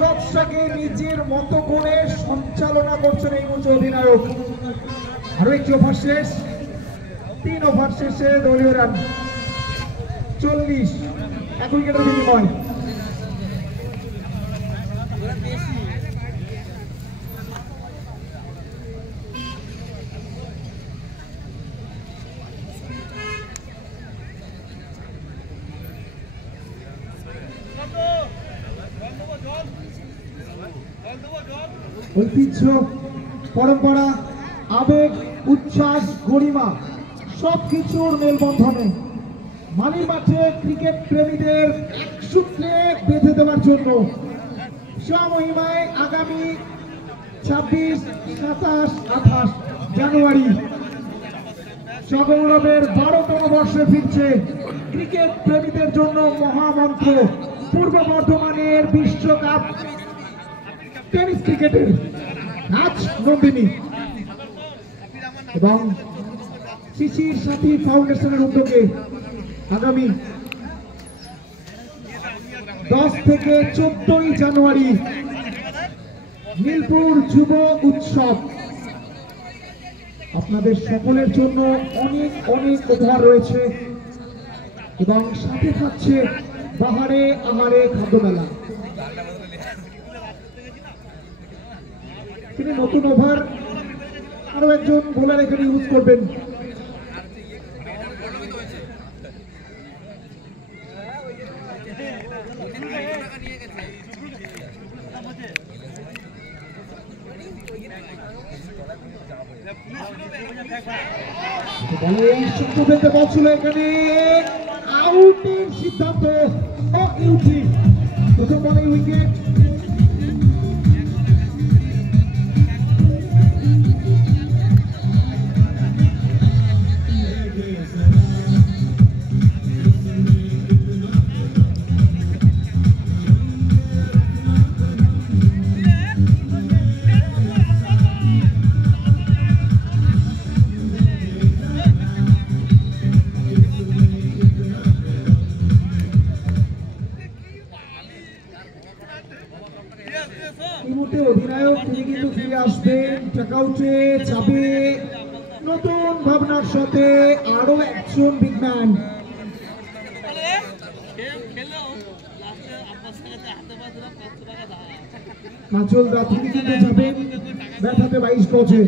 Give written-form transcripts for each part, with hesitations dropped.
কুচকাওয়াজটাকে নিজের মতো করে সঞ্চালনা করছেন এই মুহূর্তে অধিনায়ক। আরো একটি ওভার শেষ, 3 ওভার শেষে দলীয় রান 40, 1 উইকেটের বিনিময়। ঐতিহ্য, পরম্পরা, আবেগ, উচ্ছ্বাস, গরিমা সবকিছুর মেলবন্ধনে মালির মাঠে ক্রিকেট প্রেমীদের এক সূত্রে বেঁধে দেওয়ার জন্য স্বমহিমায় আগামী 26, 27, 28 জানুয়ারি সগৌরবের 12তম বর্ষে ফিরছে ক্রিকেট প্রেমীদের জন্য মহামন্ত্র পূর্ব বর্ধমানের বিশ্বকাপ টেনিস ক্রিকেটের আজ নন্দিনী এবং শিশির সাথী ফাউন্ডেশনের উদ্যোগে আগামী 10 থেকে 14 জানুয়ারি নীলপুর যুব উৎসব। আপনাদের সকলের জন্য অনেক অনেক উপহার রয়েছে এবং সাথে থাকছে বাহারে আহারে খাদ্যমেলা। তিনি নতুন ওভার আরো একজন বোলার এখানে ইউজ করবেন। এখানে আউটের সিদ্ধান্ত, প্রথম বলে উইকেট। অধিনায়ক তিনি কিন্তু ফিরে আসবেন, টেকআউটে যাবে নতুন ভাবনার সাথে আরো একজন বিগম্যান। মাচল দা তিনি কিন্তু যাবেন ব্যাট হাতে 22 গজে।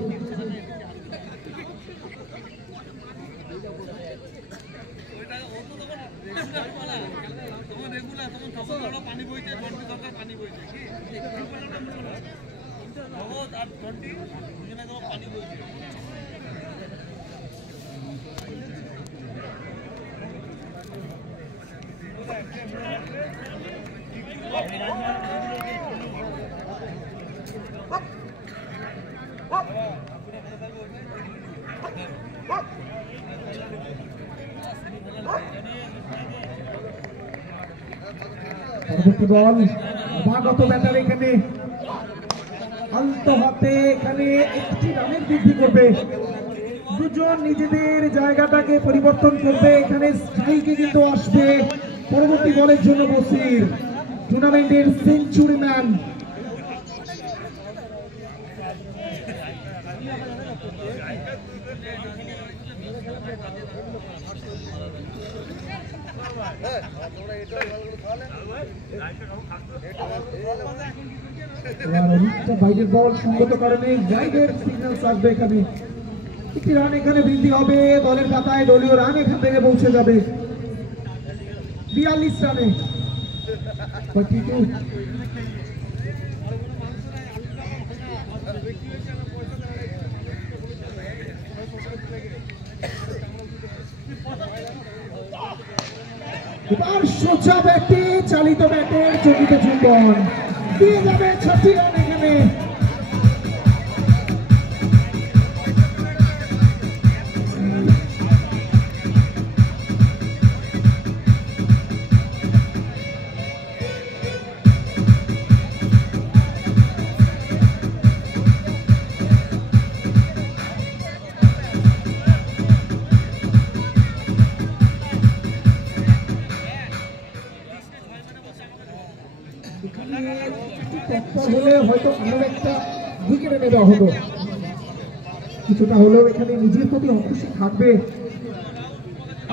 পরবর্তী বল, অভাগত ব্যাটার এখানে আলতো হাতে এখানে একটি রানের বৃদ্ধি করবে। দুজন নিজেদের জায়গাটাকে পরিবর্তন করবে। এখানে স্ট্রাইকে কিন্তু আসবে পরবর্তী বলের জন্য বসির, টুর্নামেন্টের সেঞ্চুরি ম্যান। বাইরের বল সঙ্গত কারণে ওয়াইডের সিগন্যাল আসবে। এখানে একটি রান এখানে বৃদ্ধি হবে দলের পাতায়, দলীয় রান এখান থেকে পৌঁছে যাবে 42 রানে। এবার সোজা ব্যাটে চালিত ব্যাটের চকিত চুম্বন দিয়ে যাবে 6 রান এখানে। তৎপর হলে হয়তো আরো একটা উইকেটে নেওয়া হতো, কিছুটা হলেও এখানে নিজের প্রতি অখুশি থাকবে।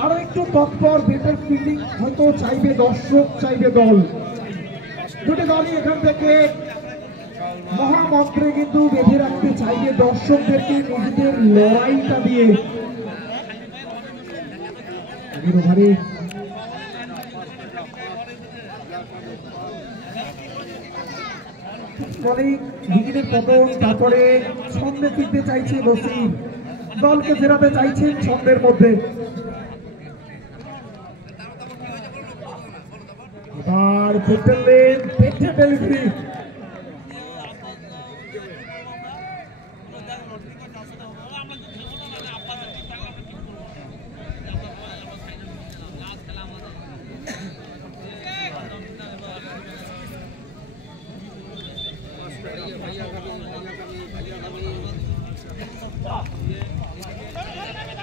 আরো একটু তৎপর বেটার ফিল্ডিং হয়তো চাইবে দর্শক, চাইবে দল। দুটি দলই এখান থেকে মহামন্ত্রে কিন্তু বেঁধে রাখতে চাইবে দর্শকদেরকে নিজেদের লড়াইটা দিয়ে। উইকেটের পতন, তারপরে ছন্দে ফিরতে চাইছে বসির, দলকে ফেরাতে চাইছেন ছন্দের মধ্যে। এবার ডেলিভারি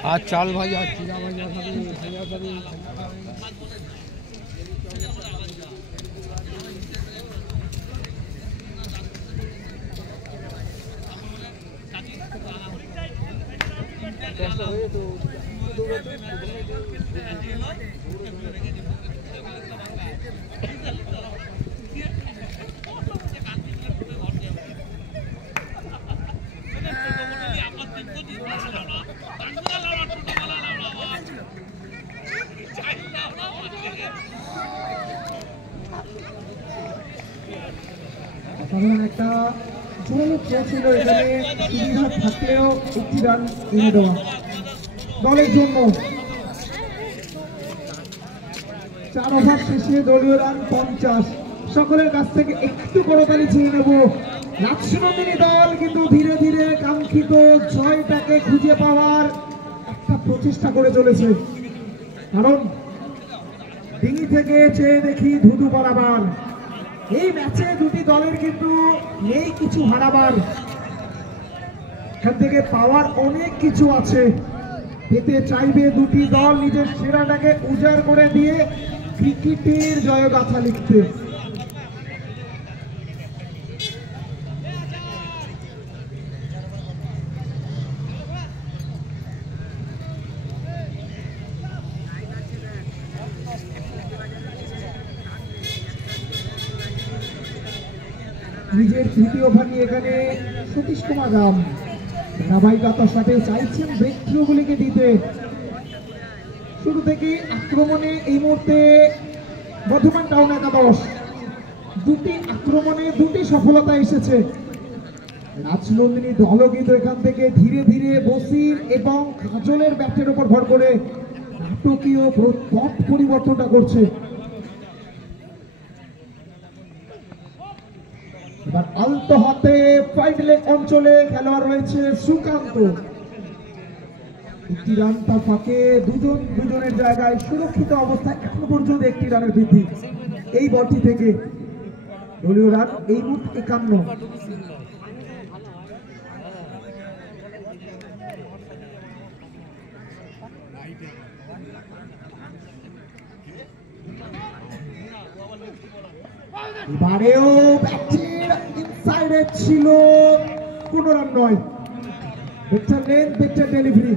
आज चाल भाई, आज चीरा भाई भैया कभी সাধারণ একটা জোরালো খেলা ছিল এখানে, সুবিধা থাকলেও একটি রান এনে দেওয়া দলের জন্য। 4 ওভার শেষে দলীয় রান 50। সকলের কাছ থেকে একটু করতালি চেয়ে নেব। রাজনন্দিনী দল কিন্তু ধীরে ধীরে কাঙ্ক্ষিত জয়টাকে খুঁজে পাওয়ার একটা প্রচেষ্টা করে চলেছে, কারণ ডিঙি থেকে চেয়ে দেখি ধুধু বরাবর। এই ম্যাচে দুটি দলের কিন্তু নেই কিছু হারাবার, এখান থেকে পাওয়ার অনেক কিছু আছে। পেতে চাইবে দুটি দল নিজের সেরাটাকে উজাড় করে দিয়ে ক্রিকেটের জয়গাথা লিখতে। নিজের তৃতীয় ওভার নিয়ে এখানে সতীশ কুমার রাম ধারাবাহিকতার সাথে চাইছেন ব্রেক থ্রোগুলিকে দিতে। শুরু থেকে আক্রমণে এই মুহূর্তে বর্ধমান টাউন একাদশ দুটি আক্রমণে দুটি সফলতা এসেছে। রাজনন্দিনী দলও কিন্তু এখান থেকে ধীরে ধীরে বসির এবং কাজলের ব্যাটের উপর ভর করে নাটকীয় পথ পরিবর্তনটা করছে। এবার আলতো হাতে ফাইড লেগ অঞ্চলে খেলোয়াড় রয়েছে সুকান্ত। একটি রান তার ফাঁকে দুজনের জায়গায় সুরক্ষিত অবস্থায় এখনো পর্যন্ত একটি রানের বৃদ্ধি এই বলটি থেকে। দলীয় রান এই মুহূর্তে 51। এবারেও ব্যাটের ইনসাইডে ছিল, কোনো রান নয়। বেটার ডেলিভারি,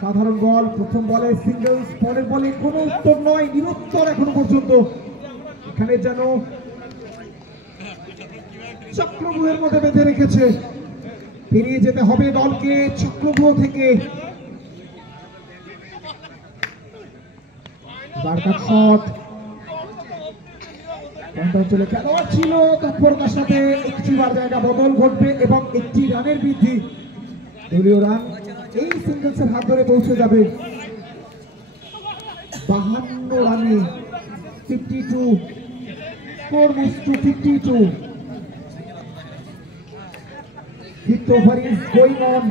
সাধারণ বল, প্রথম বলে সিঙ্গলস, পরের বলে কোনো উত্তর নয়, নিরুত্তর এখনো পর্যন্ত। এখানে যেন চক্রব্যূহের মধ্যে বেঁধে রেখেছে, পেরিয়ে যেতে হবে দলকে চক্রব্যূহ থেকে। শট অঞ্চলে খেলোয়াড় ছিল, তৎপরতার সাথে একটিবার জায়গা বদল ঘটবে এবং একটি রানের বৃদ্ধি। দলীয় রান এই সিঙ্গলসের হাত ধরে পৌঁছে যাবে 52 রানে। 52 4 moves to 52. Fifth over is going on.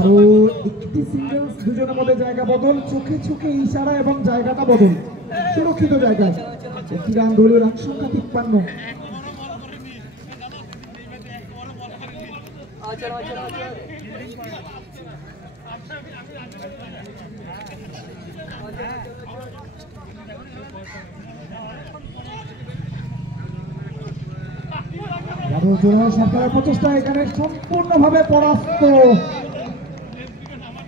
আরো একটি সিঙ্গলস, দুজনের মধ্যে জায়গা বদল, চোখে চোখে ইশারা এবং জায়গাটা বদল, সুরক্ষিত জায়গায় একটি রান। দলীয় রান সংখ্যা 53। সরকারের প্রচেষ্টা এখানে সম্পূর্ণভাবে পরাস্ত